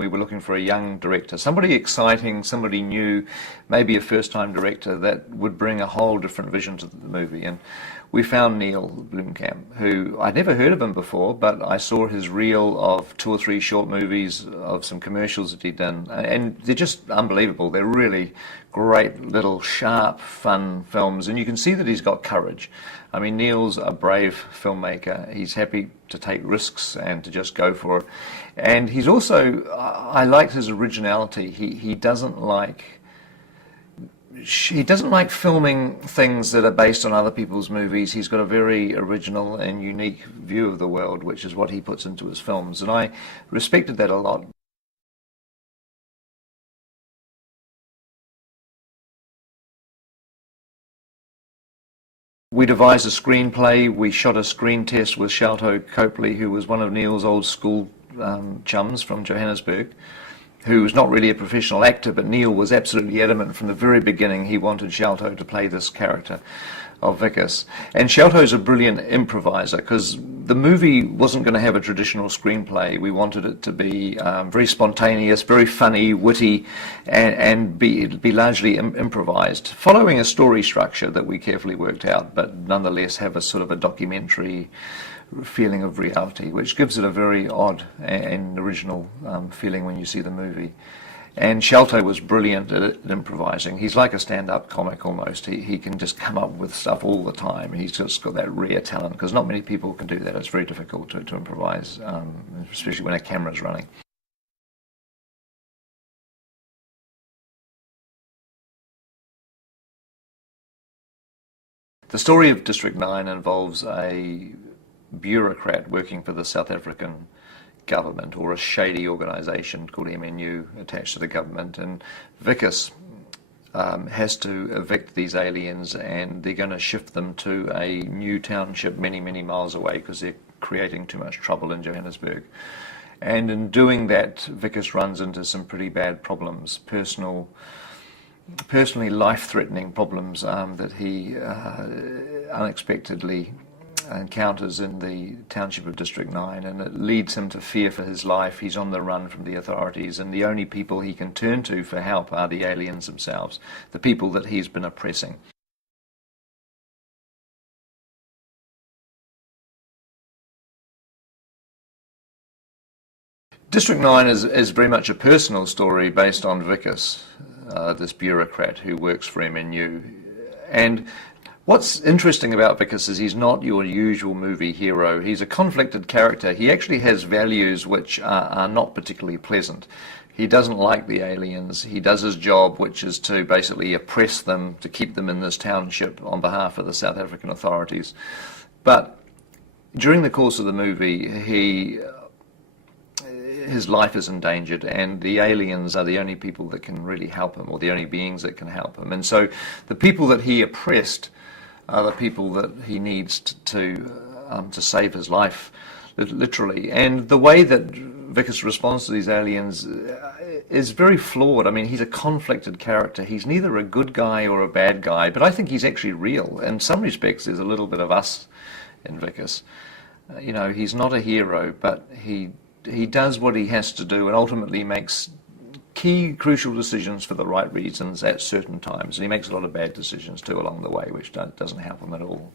We were looking for a young director, somebody exciting, somebody new, maybe a first-time director that would bring a whole different vision to the movie. And we found Neil Blomkamp, who I'd never heard of him before, but I saw his reel of 2 or 3 short movies, of some commercials that he'd done, and they're just unbelievable. They're really great little sharp, fun films, and you can see that he's got courage. I mean, Neil's a brave filmmaker. He's happy to take risks and to just go for it. And he's also, I liked his originality. He doesn't like filming things that are based on other people's movies. He's got a very original and unique view of the world, which is what he puts into his films, and I respected that a lot. We devised a screenplay. We shot a screen test with Sharlto Copley, who was one of Neil's old school chums from Johannesburg, who was not really a professional actor, but Neil was absolutely adamant from the very beginning he wanted Sharlto to play this character of Vickers. And Sharlto's a brilliant improviser, because the movie wasn't going to have a traditional screenplay. We wanted it to be very spontaneous, very funny, witty, and be largely improvised, following a story structure that we carefully worked out, but nonetheless have a sort of a documentary feeling of reality, which gives it a very odd and original feeling when you see the movie. And Sharlto was brilliant at improvising. He's like a stand-up comic almost. He can just come up with stuff all the time. He's just got that rare talent, because not many people can do that. It's very difficult to improvise, especially when a camera's running. The story of District 9 involves a bureaucrat working for the South African government, or a shady organisation called MNU attached to the government, and Vickers has to evict these aliens, and they're going to shift them to a new township many, many miles away because they're creating too much trouble in Johannesburg. And in doing that, Vickers runs into some pretty bad problems, personally life-threatening problems that he unexpectedly encounters in the township of District 9, and it leads him to fear for his life. He's on the run from the authorities, and the only people he can turn to for help are the aliens themselves, the people that he's been oppressing. District 9 is very much a personal story based on Vickers, this bureaucrat who works for MNU. And what's interesting about Vickers is he's not your usual movie hero. He's a conflicted character. He actually has values which are not particularly pleasant. He doesn't like the aliens. He does his job, which is to basically oppress them, to keep them in this township on behalf of the South African authorities. But during the course of the movie, his life is endangered, and the aliens are the only people that can really help him, or the only beings that can help him. And so the people that he oppressed are the people that he needs to save his life, literally. And the way that Vickers responds to these aliens is very flawed. I mean, he's a conflicted character. He's neither a good guy or a bad guy, but I think he's actually real. In some respects, there's a little bit of us in Vickers. You know, he's not a hero, but he does what he has to do, and ultimately makes key, crucial decisions for the right reasons at certain times. And he makes a lot of bad decisions too along the way, which doesn't help him at all.